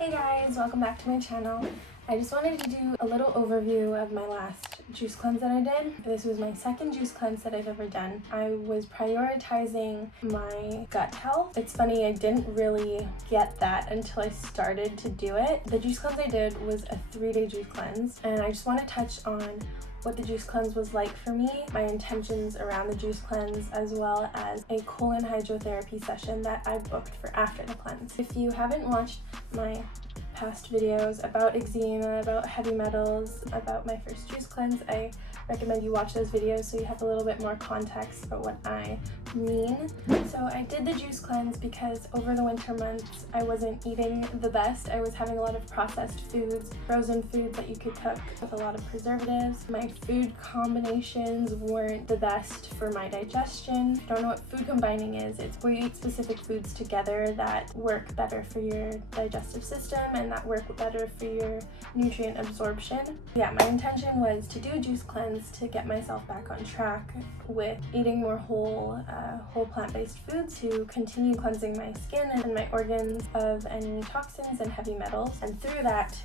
Hey guys, welcome back to my channel. I just wanted to do a little overview of my last juice cleanse that I did. This was my second juice cleanse that I've ever done. I was prioritizing my gut health. It's funny, I didn't really get that until I started to do it. The juice cleanse I did was a 3-day juice cleanse, and I just want to touch on what the juice cleanse was like for me, my intentions around the juice cleanse, as well as a colon hydrotherapy session that I booked for after the cleanse. If you haven't watched my past videos about eczema, about heavy metals, about my first juice cleanse, I recommend you watch those videos so you have a little bit more context for what I mean. So I did the juice cleanse because over the winter months I wasn't eating the best. I was having a lot of processed foods, frozen foods that you could cook with a lot of preservatives. My food combinations weren't the best for my digestion. If you don't know what food combining is, it's where you eat specific foods together that work better for your digestive system and that work better for your nutrient absorption. Yeah, my intention was to do a juice cleanse to get myself back on track with eating more whole plant-based foods to continue cleansing my skin and my organs of any toxins and heavy metals, and through that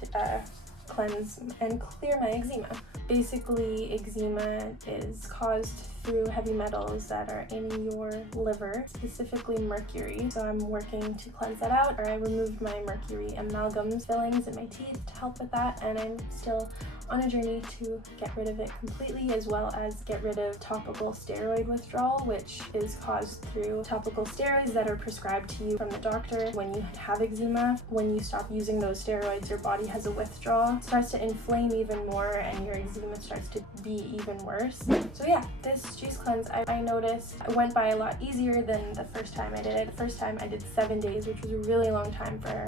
cleanse and clear my eczema. Basically, eczema is caused through heavy metals that are in your liver, specifically mercury. So I'm working to cleanse that out, or I removed my mercury amalgams fillings in my teeth to help with that, and I'm still on a journey to get rid of it completely, as well as get rid of topical steroid withdrawal, which is caused through topical steroids that are prescribed to you from the doctor when you have eczema. When you stop using those steroids, your body has a withdrawal, starts to inflame even more, and your eczema starts to be even worse. So yeah, this juice cleanse, I noticed it went by a lot easier than the first time I did it. The first time I did 7 days, which was a really long time for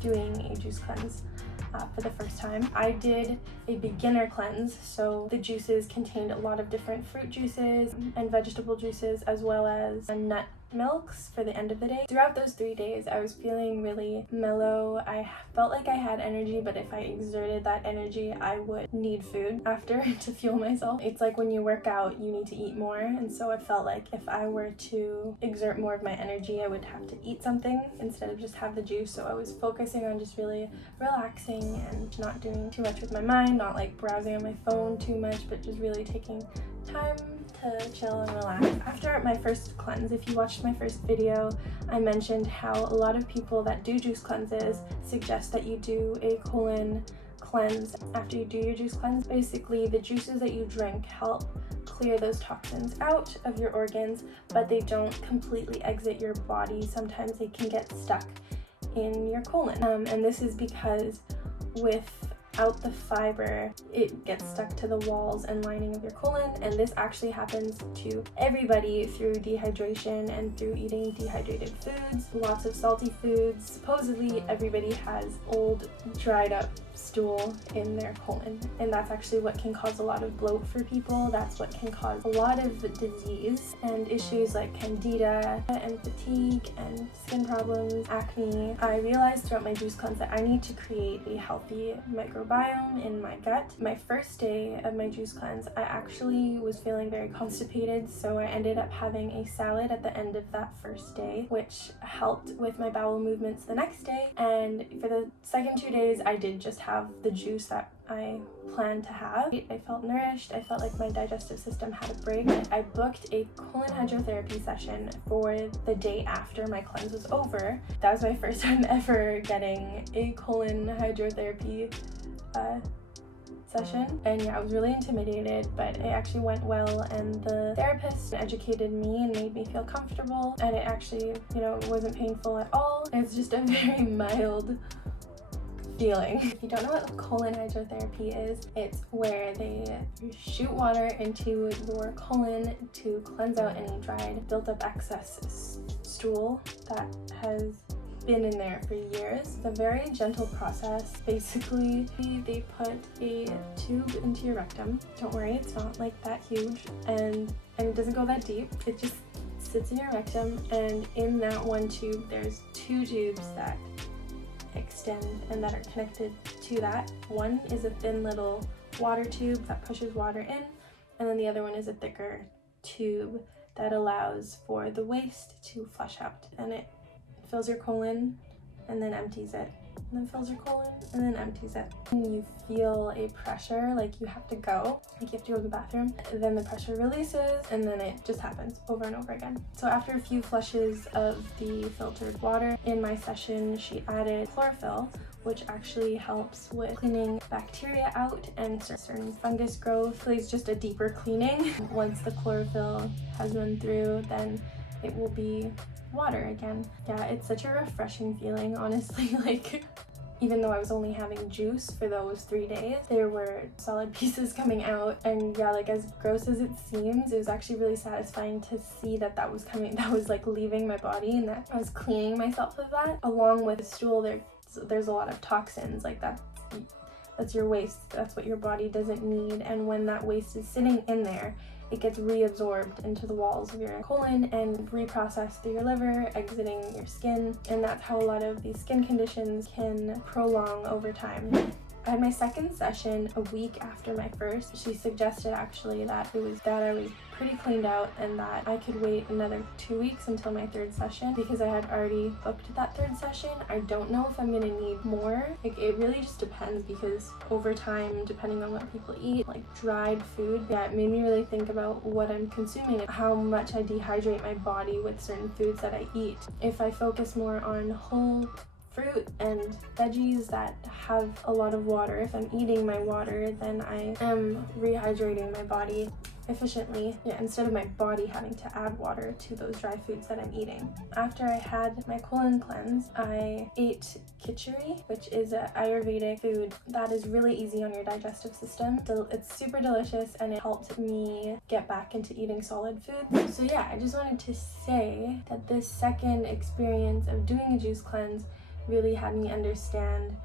doing a juice cleanse. For the first time, I did a beginner cleanse, so the juices contained a lot of different fruit juices and vegetable juices, as well as nut milks for the end of the day. Throughout those 3 days, I was feeling really mellow. I felt like I had energy, but if I exerted that energy, I would need food after to fuel myself. It's like when you work out, you need to eat more, and so I felt like if I were to exert more of my energy, I would have to eat something instead of just have the juice. So I was focusing on just really relaxing and not doing too much with my mind, not like browsing on my phone too much, but just really taking time to chill and relax. After my first cleanse, if you watched my first video, I mentioned how a lot of people that do juice cleanses suggest that you do a colon cleanse after you do your juice cleanse. Basically, the juices that you drink help clear those toxins out of your organs, but they don't completely exit your body. Sometimes they can get stuck in your colon, and this is because without the fiber, it gets stuck to the walls and lining of your colon, and this actually happens to everybody through dehydration and through eating dehydrated foods, lots of salty foods. Supposedly everybody has old dried up stool in their colon, and that's actually what can cause a lot of bloat for people. That's what can cause a lot of disease and issues like candida and fatigue and skin problems, acne. I realized throughout my juice cleanse that I need to create a healthy microbiome in my gut. My first day of my juice cleanse, I actually was feeling very constipated, so I ended up having a salad at the end of that first day, which helped with my bowel movements the next day. And for the second 2 days, I did just have the juice that I planned to have. I felt nourished. I felt like my digestive system had a break. I booked a colon hydrotherapy session for the day after my cleanse was over. That was my first time ever getting a colon hydrotherapy session, and yeah, I was really intimidated, but it actually went well, and the therapist educated me and made me feel comfortable, and it actually, wasn't painful at all. It's just a very mild feeling. If you don't know what colon hydrotherapy is, it's where they shoot water into your colon to cleanse out any dried, built up excess stool that has been in there for years. It's a very gentle process. Basically, they put a tube into your rectum. Don't worry, it's not like that huge, and it doesn't go that deep. It just sits in your rectum, and in that one tube, there's 2 tubes that extend and that are connected to that. One is a thin little water tube that pushes water in, and then the other one is a thicker tube that allows for the waste to flush out, and it fills your colon and then empties it and then fills your colon and then empties it. And you feel a pressure, like you have to go, like you have to go to the bathroom, then the pressure releases, and then it just happens over and over again. So after a few flushes of the filtered water, in my session she added chlorophyll, which actually helps with cleaning bacteria out and certain fungus growth. So it's just a deeper cleaning. Once the chlorophyll has run through, then it will be water again. Yeah, it's such a refreshing feeling, honestly. Like, even though I was only having juice for those 3 days, there were solid pieces coming out, and yeah, like as gross as it seems, it was actually really satisfying to see that that was coming, that was like leaving my body, and that I was cleaning myself of that. Along with the stool, there's a lot of toxins, like that's your waste, that's what your body doesn't need, and when that waste is sitting in there, it gets reabsorbed into the walls of your colon and reprocessed through your liver, exiting your skin, and that's how a lot of these skin conditions can prolong over time. I had my second session a week after my first. She suggested actually that I was pretty cleaned out and that I could wait another 2 weeks until my third session because I had already booked that third session. I don't know if I'm gonna need more. Like, it really just depends, because over time, depending on what people eat, like dried food, yeah, it made me really think about what I'm consuming and how much I dehydrate my body with certain foods that I eat. If I focus more on whole fruit and veggies that have a lot of water, if I'm eating my water, then I am rehydrating my body efficiently, instead of my body having to add water to those dry foods that I'm eating. After I had my colon cleanse, I ate khichdi, which is an Ayurvedic food that is really easy on your digestive system. It's super delicious and it helped me get back into eating solid food. So yeah, I just wanted to say that this second experience of doing a juice cleanse really had me understand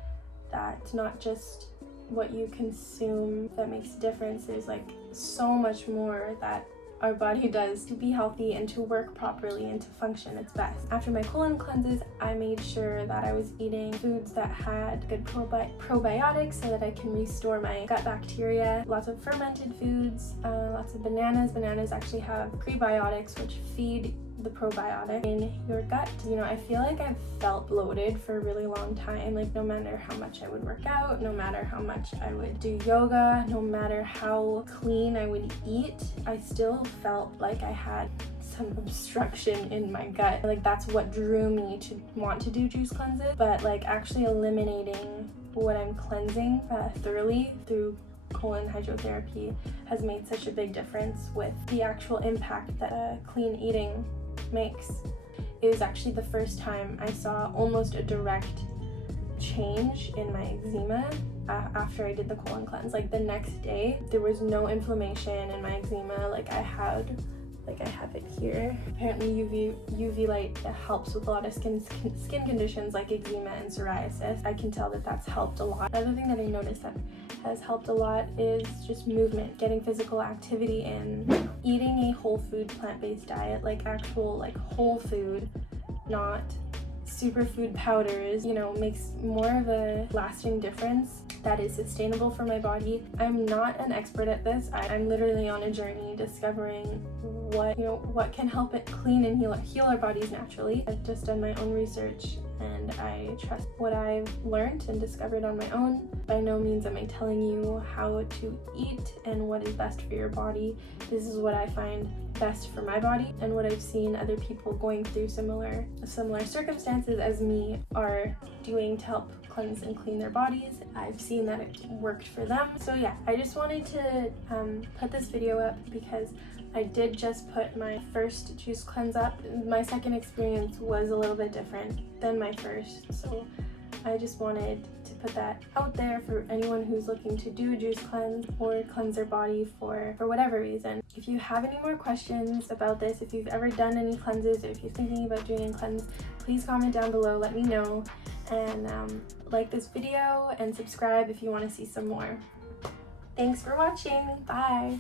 that it's not just what you consume that makes a difference. There's like so much more that our body does to be healthy and to work properly and to function its best. After my colon cleanses, I made sure that I was eating foods that had good probiotics so that I can restore my gut bacteria. Lots of fermented foods, lots of bananas. Bananas actually have prebiotics, which feed the probiotic in your gut. You know, I feel like I've felt bloated for a really long time. Like, no matter how much I would work out, no matter how much I would do yoga, no matter how clean I would eat, I still felt like I had some obstruction in my gut. Like, that's what drew me to want to do juice cleanses. But like actually eliminating what I'm cleansing thoroughly through colon hydrotherapy has made such a big difference with the actual impact that clean eating makes. It was actually the first time I saw almost a direct change in my eczema after I did the colon cleanse. Like, the next day, there was no inflammation in my eczema. Like I have it here. Apparently UV light helps with a lot of skin conditions like eczema and psoriasis. I can tell that that's helped a lot. Another thing that I noticed that has helped a lot is just movement, getting physical activity in, eating a whole food plant-based diet, like actual like whole food, not superfood powders, makes more of a lasting difference that is sustainable for my body. I'm not an expert at this. I'm literally on a journey discovering what can help it clean and heal our bodies naturally. I've just done my own research and I trust what I've learned and discovered on my own. By no means am I telling you how to eat and what is best for your body. This is what I find best for my body and what I've seen other people going through similar circumstances as me are doing to help cleanse and clean their bodies. I've seen that it worked for them. So yeah, I just wanted to put this video up because I did just put my first juice cleanse up. My second experience was a little bit different than my first, so I just wanted to put that out there for anyone who's looking to do a juice cleanse or cleanse their body for whatever reason. If you have any more questions about this, if you've ever done any cleanses, or if you're thinking about doing a cleanse, please comment down below, let me know, and like this video and subscribe if you want to see some more. Thanks for watching. Bye.